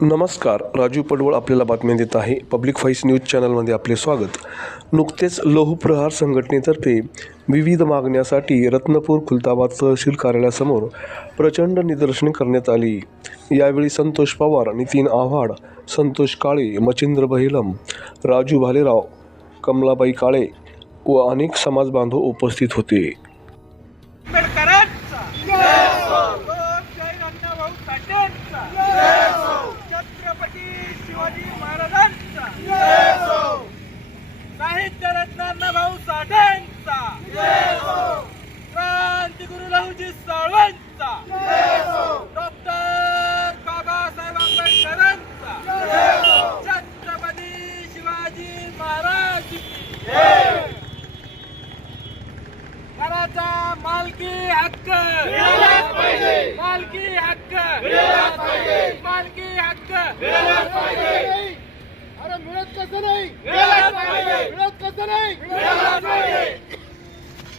नमस्कार राजू पडवळ आपल्याला बातम्या देत आहे. पब्लिक व्हॉईस न्यूज चॅनलमध्ये आपले स्वागत. नुकतेच लोहप्रहार संघटनेतर्फे विविध मागण्यासाठी रत्नपूर खुलताबाद तहसील कार्यालयासमोर प्रचंड निदर्शने करण्यात आली. यावेळी संतोष पवार नितीन आव्हाड संतोष काळे मचिंद्र बहिलम राजू भालेराव कमलाबाई काळे व अनेक समाज बांधव उपस्थित होते. आंबेडकरांचा लोकशाही अण्णाभाऊ साठेंचा छत्रपती शिवाजी महाराजांचा. साहित्य रत्न अण्णाभाऊ साठेंचा. क्रांतिगुरु लहुजी साळवेंचा. डॉक्टर बाबासाहेब आंबेडकरांचा. छत्रपती शिवाजी महाराज. घराचा मालकी हक्क. मालकी हक्क. मालकी हक्क. कसं नाही. मिळत कसं नाही?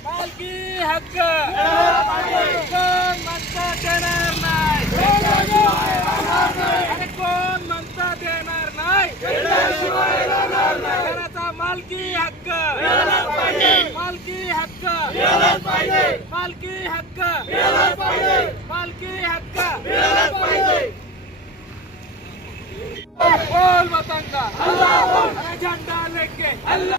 मालकी हक्क. कोण म्हणता देणार नाही? अरे कोण म्हणता देणार नाही? घराचा मालकी हक्क. मालकी हक्क. मालकी हक्क मालकी ಗೋಲ್ ಮತಂಗ ಅಲ್ಲ